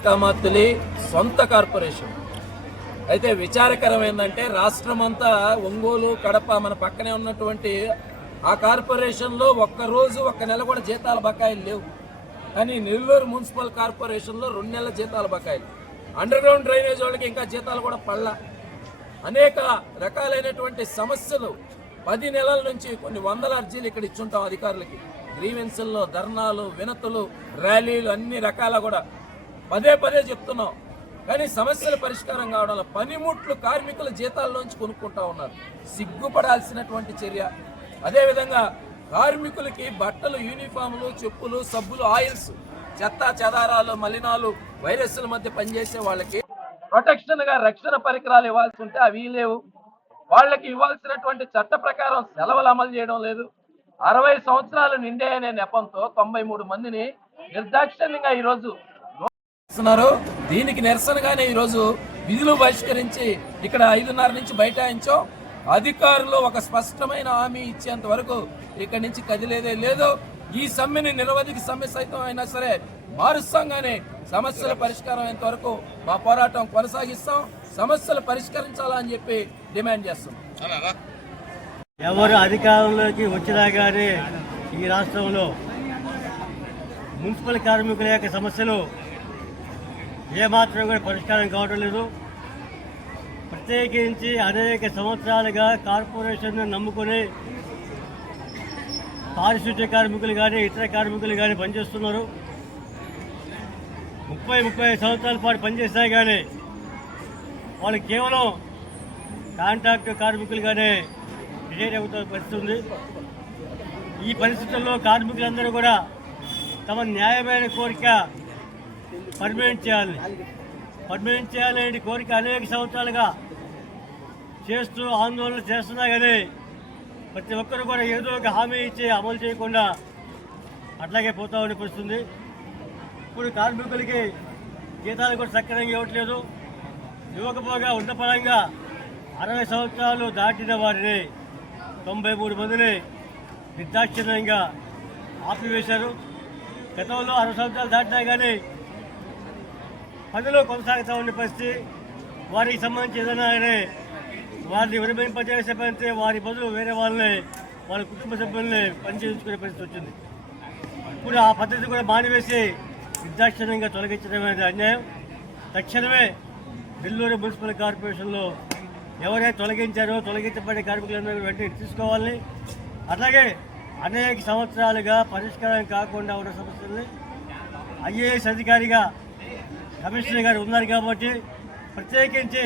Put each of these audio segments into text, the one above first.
కామాత్తులి సొంత కార్పొరేషన్ అయితే విచారకరం ఏంటంటే రాష్ట్రమంతా ఒంగోలు కడప మన పక్కనే ఉన్నటువంటి ఆ కార్పొరేషన్లో ఒక్కరోజు ఒక్క నెల కూడా జీతాల బకాయిలు లేవు. కానీ నెల్లూరు మున్సిపల్ కార్పొరేషన్లో 2 నెలల జీతాల బకాయిలు, అండర్ గ్రౌండ్ డ్రైనేజ్ వాళ్ళకి ఇంకా జీతాలు కూడా పడలా. అనేక రకాలైనటువంటి సమస్యలు 10 నెలల నుంచి కొన్ని వందల అర్జీలు ఇక్కడ ఇచ్చుంటాం అధికారులకి. గ్రీవెన్సుల్లో ధర్నాలు, వినతులు, ర్యాలీలు అన్ని రకాల కూడా పదే పదే చెప్తున్నాం. కానీ సమస్యల పరిష్కారం కావడంలో పనిముట్లు కార్మికుల జీతాల్లోంచి కొనుక్కుంటా ఉన్నారు. సిగ్గుపడాల్సినటువంటి చర్య. అదేవిధంగా కార్మికులకి బట్టలు, యూనిఫాములు, చెప్పులు, సబ్బులు, ఆయిల్స్, చెత్త చెదారాలు, మలినాలు, వైరస్ల మధ్య పనిచేసే వాళ్ళకి ప్రొటెక్షన్గా రక్షణ పరికరాలు ఇవ్వాల్సి ఉంటే అవి లేవు. వాళ్ళకి ఇవ్వాల్సినటువంటి చట్ట ప్రకారం సెలవులు అమలు చేయడం లేదు. 60 సంవత్సరాలు నిండాయనే నెపంతో 93 మందిని నిర్దాక్షిణ్యంగా ఈరోజు దీనికి నిరసనగానే ఈరోజు విధులు బహిష్కరించి ఇక్కడ 5:30 నుంచి బైఠాయించాం. అధికారులు ఒక స్పష్టమైన హామీ ఇచ్చేంత వరకు ఇక్కడి నుంచి కదిలేదే లేదు. ఈ సమ్మెని నిరవధిక సమ్మె సైతం అయినా సరే మారుస్తాంగానే సమస్యల పరిష్కారం అయ్యేంత వరకు మా పోరాటం కొనసాగిస్తాం. సమస్యలు పరిష్కరించాలని చెప్పి డిమాండ్ చేస్తాం. ఎవరు అధికారంలోకి వచ్చినా కానీ ఈ రాష్ట్రంలో మున్సిపల్ కార్మికుల యొక్క సమస్యలు ఏమాత్రం కూడా పరిష్కారం కావడం లేదు. ప్రత్యేకించి అనేక సంవత్సరాలుగా కార్పొరేషన్ను నమ్ముకొని పారిశుద్ధ్య కార్మికులు కానీ ఇతర కార్మికులు కానీ పనిచేస్తున్నారు. 30-35 సంవత్సరాల పాటు పనిచేసినా కానీ వాళ్ళు కేవలం కాంట్రాక్ట్ కార్మికులుగానే రిటైర్ అవుతున్న పరిస్థితి ఉంది. ఈ పరిస్థితుల్లో కార్మికులందరూ కూడా తమ న్యాయమైన కోరిక పర్మనెంట్ చేయాలనే కోరిక అనేక సంవత్సరాలుగా చేస్తూ ఆందోళన చేస్తున్నా కానీ ప్రతి ఒక్కరు కూడా ఏదో ఒక హామీ ఇచ్చి అమలు చేయకుండా అట్లాగే పోతా ఉండే పరిస్థితుంది. ఇప్పుడు కార్మికులకి జీతాలు కూడా సక్రమంగా ఇవ్వట్లేదు. ఇవ్వకపోగా ఉన్నపరంగా 60 సంవత్సరాలు దాటిన వారిని 93 మందిని నిర్దాక్షిణ్యంగా ఆపివేశారు. గతంలో 60 సంవత్సరాలు దాటినా కానీ పనిలో కొనసాగుతూ ఉండే పరిస్థితి. వారికి సంబంధించి ఏదైనా వారిని విరమింపజేసే పనితే వారి బదులు వేరే వాళ్ళని, వాళ్ళ కుటుంబ సభ్యుల్ని పనిచేయించుకునే పరిస్థితి వచ్చింది. ఇప్పుడు ఆ పద్ధతి కూడా మానివేసి నిర్దాక్షిణ్యంగా తొలగించడం అనేది అన్యాయం. తక్షణమే నెల్లూరు మున్సిపల్ కార్పొరేషన్లో ఎవరైతే తొలగించబడే కార్మికులందరూ వెంటనే తీసుకోవాలని, అట్లాగే అనేక సంవత్సరాలుగా పరిష్కారం కాకుండా ఉన్న సమస్యల్ని ఐఏఎస్ అధికారిగా కమిషనర్ గారు ఉన్నారు కాబట్టి ప్రత్యేకించి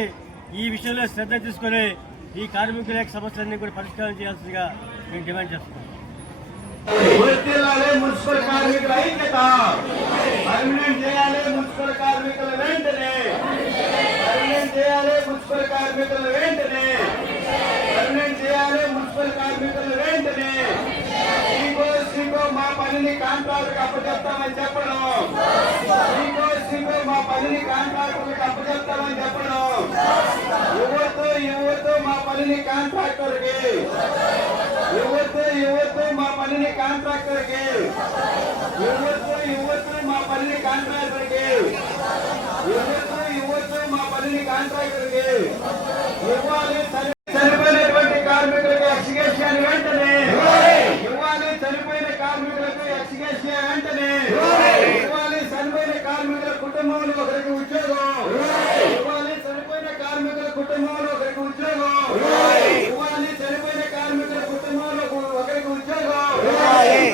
ఈ విషయంలో శ్రద్ధ తీసుకొని ఈ కార్మికుల యొక్క సమస్యలన్నీ కూడా పరిష్కారం చేయాల్సిందిగా మేము డిమాండ్ చేస్తున్నాం. మున్సిపల్ కార్మికుల ఐక్యత పర్మనెంట్ చేయాలి. మున్సిపల్ కార్మికుల వెంటనే పర్మనెంట్ చేయాలి. మున్సిపల్ కార్మికుల వెంటనే పర్మనెంట్ చేయాలి. మున్సిపల్ కార్మికుల వెంటనే శ్రీకో మా పనిని కాంట్రాక్టులకు అప్పచెప్తామని చెప్పడం. శ్రీకో మా పనిని కాంట్రాక్టర్లకు అప్పచెప్తామని చెప్పడం. యువత మా పనిని కాంట్రాక్టర్కి యువత మా పనిని కాంట్రాక్టర్కి యువత మా పనిని కాంట్రాక్టర్కి యువత మా పనిని కాంట్రాక్టర్కి ఇవ్వాలి. చనిపోయినటువంటి కార్మికులకు ఎక్స్గ్రేషియా వెంటనే ఇవ్వాలి. చనిపోయిన కార్మికులకు ఎక్స్గ్రేషియా వెంటనే ఇవ్వాలి. చనిపోయిన కార్మికుల కుటుంబంలో ఒకరికి ఉద్యోగం ఇవ్వాలి. చనిపోయిన కార్మికుల కుటుంబంలో ఒకరికి ఉద్యోగం ఇవ్వాలి. చనిపోయిన కార్మికుల కుటుంబంలో ఒకరికి ఉద్యోగం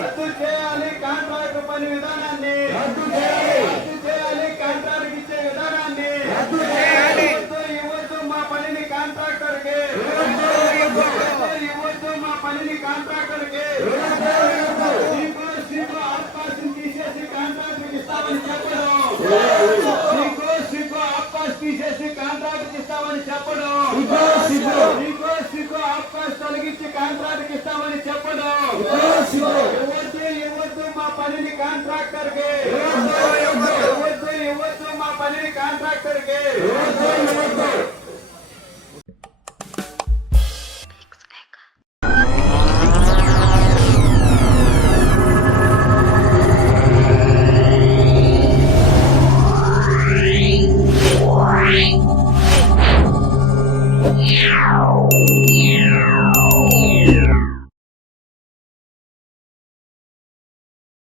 రద్దు చేయాలి. కాంట్రాక్ట్ పని విధానాన్ని రద్దు చేయాలి. కాంట్రాక్ట్ ఇచ్చే విధానాన్ని రద్దు చేయాలి. ఇవ్వద్దు మా పనిని కాంట్రాక్టర్కి ఇవ్వద్దు మా పనిని కాంట్రాక్టర్కి సీకో అవకాశం తీసేసి కాంట్రాక్ట్ ఇస్తామని చెప్పడం. సీకో అవకాశం తీసేసి కాంట్రాక్ట్ ఇస్తామని చెప్పడం. సీకో అవకాశం తొలగించి కాంట్రాక్ట్ ఇస్తామని చెప్పడం. ఇవ్వద్దు మా పనిని కాంట్రాక్టర్కి ఇవ్వద్దు మా పనిని కాంట్రాక్టర్కి. చేస్తున్నారు